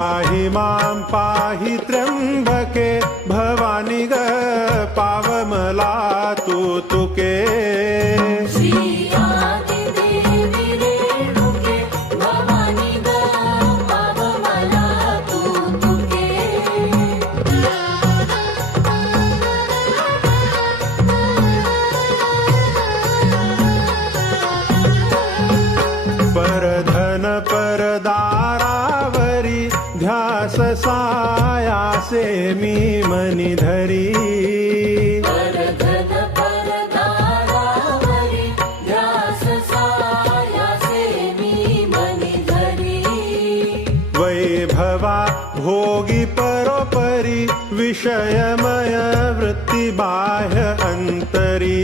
पाहि मां पाहि त्र्यंबके भवानी ग पावमला तू तुके श्री आदिदेवी रेणुके भवानी ग पावमला तू तुके परधन परदारावरी ध्यास सायासे मी मनी धरी परधन परदारावरी ध्यास सायासे मी मनी धरी वैभवा भोगी परोपरी विषयमय वृत्ति बाह्य अंतरी